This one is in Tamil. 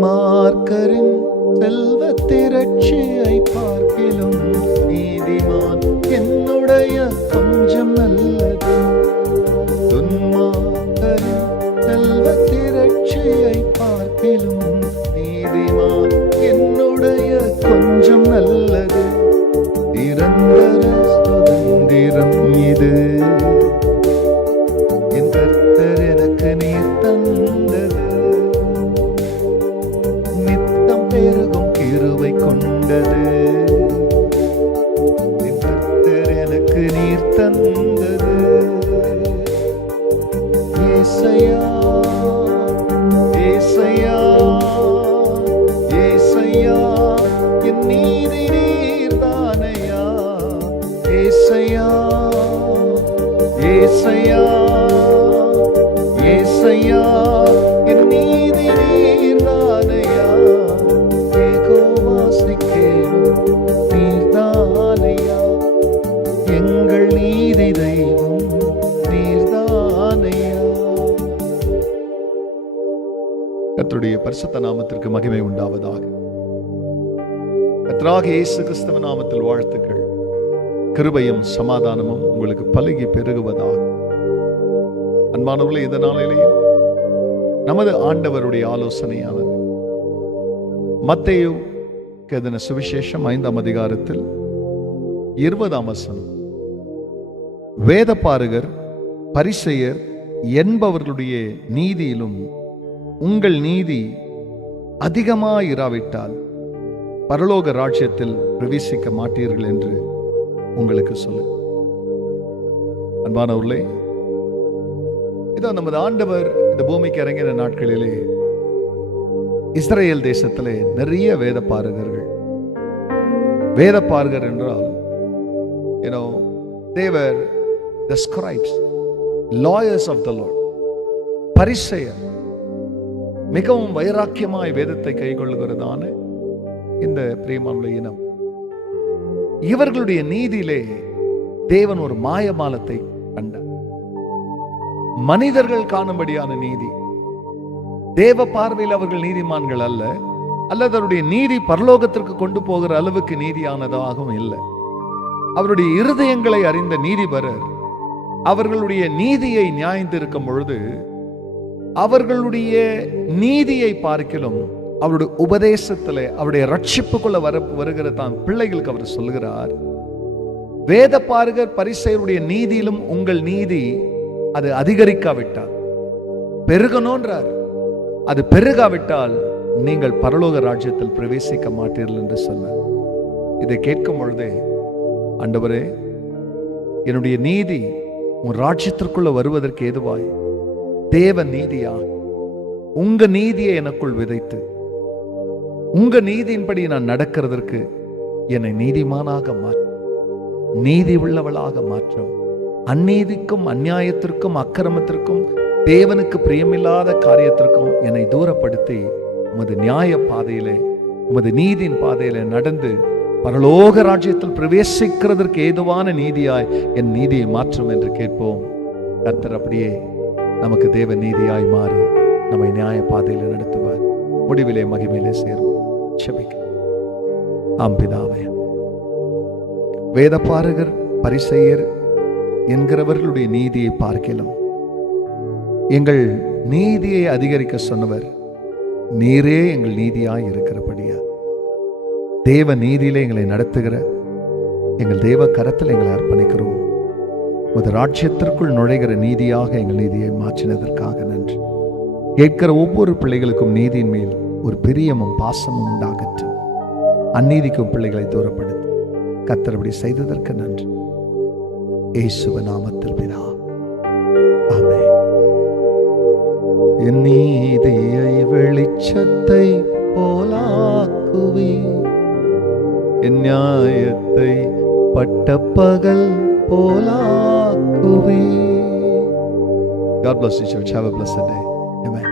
துன்மார்க்கரின் செல்வ திரட்சியை பார்க்கிலும் நீதிமான் என்னுடைய கொஞ்சம் நல்லது. துன்மார்க்கரின் செல்வ திரட்சியை பார்க்கிலும் நீதிமான் என்னுடைய கொஞ்சம் நல்லது. நிரந்தர சுதந்திரம் இது என் கர்த்தர் எனக்கு நீர் தந்தது. நித்தம் பெருகும் கிருபை கொண்டது என் கர்த்தர் எனக்கு நீர் தந்தது. ஏசையா ஏசையா ஏசையா என் நீதி நீர்தானையா. ஏசையா ஏசையா ஏசையா என் நீதி நீர்தானையா. யெகோவா சிக்கேனு நீர்தானையா. எங்கள் நீதி தெய்வம் நீர்தானையா. கர்த்தருடைய பரிசுத்த நாமத்திற்கு மகிமை உண்டாவதாக. கர்த்தராகிய இயேசு கிறிஸ்துவின் நாமத்தில் வாழ்த்துக்கள். கிருபையும் சமாதானமும் உங்களுக்கு பலுகி பெருகுவதாக. அன்பானவர்களே, இந்த நாளிலேயும் நமது ஆண்டவருடைய ஆலோசனையானது மத்தேயு எழுதின சுவிசேஷம் 5ஆம் அதிகாரத்தில் 20ஆம் வசனம். வேதபாரகர் பரிசேயர் என்பவர்களுடைய நீதியிலும் உங்கள் நீதி அதிகமாயிராவிட்டால் பரலோக ராஜ்யத்தில் பிரவேசிக்க மாட்டீர்கள் என்று உங்களுக்கு சொல்லு. அன்பானவர்களே, இதோ நமது ஆண்டவர் இந்த பூமிக்கு இறங்கின நாட்களிலே இஸ்ரேல் தேசத்திலே நிறைய வேதபாரகர்கள். வேதபாரகர் என்றால் they were the scribes, lawyers of the Lord. பரிசேயர் மிகவும் வைராக்கியமாய் வேதத்தை கைக்கொள்ளுகிறதான இந்த பிரியமான இனம். இவர்களுடைய நீதியிலே தேவன் ஒரு மாயமாலத்தை கண்டார். மனிதர்கள் காணும்படியான நீதி. தேவ பார்வையில் அவர்கள் நீதிமான்கள் அல்ல, அல்லது அவருடைய நீதி பரலோகத்திற்கு கொண்டு போகிற அளவுக்கு நீதியானதாகவும் இல்லை. அவருடைய இருதயங்களை அறிந்த நீதிபரர் அவர்களுடைய நீதியை நியாயந்திருக்கும் பொழுது அவர்களுடைய நீதியை பார்க்கிலும் அவருடைய உபதேசத்திலே அவருடைய ரட்சிப்புக்குள்ள வருகிற தான் பிள்ளைகளுக்கு அவர் சொல்லுகிறார், வேதபாரகர் பரிசேயருடைய நீதியிலும் உங்கள் நீதி அது அதிகரிக்காவிட்டால், பெருகணும்ன்றார், அது பெருகாவிட்டால் நீங்கள் பரலோக ராஜ்யத்தில் பிரவேசிக்க மாட்டீர்கள் என்று சொன்னார். இதை கேட்கும் பொழுதே, ஆண்டவரே, என்னுடைய நீதி உன் ராஜ்யத்திற்குள்ள வருவதற்கு ஏதுவாய் தேவ நீதியா உங்க நீதியை எனக்குள் விதைத்து உங்க நீதியின்படி நான் நடக்கிறதற்கு என்னை நீதிமானாக மாற்றும், நீதி உள்ளவளாக மாற்றும். அந்நீதிக்கும் அந்நியாயத்திற்கும் அக்கிரமத்திற்கும் தேவனுக்கு பிரியமில்லாத காரியத்திற்கும் என்னை தூரப்படுத்தி உமது நியாய பாதையிலே உமது நீதியின் பாதையிலே நடந்து பரலோக ராஜ்யத்தில் பிரவேசிக்கிறதற்கு ஏதுவான நீதியாய் என் நீதியை மாற்றும் என்று கேட்போம். கர்த்தர் அப்படியே நமக்கு தேவ நீதியாய் மாறி நம்மை நியாய பாதையில் நடத்துவார். முடிவிலே மகிமையிலே சேரும். செபிக்க. ஆம் பிதாவே, வேதபாரகர் பரிசேயர் என்கிறவர்களுடைய நீதியை பார்க்கலாம். எங்கள் நீதியை அதிகரிக்க சொன்னவர் நீரே எங்கள் நீதியாய் இருக்கிறபடியா தேவ நீதியிலே எங்களை நடத்துகிற எங்கள் தேவ கரத்தில் எங்களை அர்ப்பணிக்கிறோம். உமது ராஜ்யத்திற்குள் நுழைகிற நீதியாக எங்கள் நீதியை மாற்றினதற்காக நன்றி. கேட்கிற ஒவ்வொரு பிள்ளைகளுக்கும் நீதியின் மேல் ஒரு பிரியமும் பாசமும் உண்டாகட்டும். அந்நீதிக்கும் பிள்ளைகளை தூரப்படுத்தி கர்த்தர் செய்ததற்கு நன்றி. இயேசுவின் நாமத்தில் பிதா, ஆமென். என் நீதியை வெளிச்சத்தை போலாக்குவே, என் நியாயத்தை பட்டப்பகல் போலாக்குவே. God bless you, church. Have a blessed day. Amen.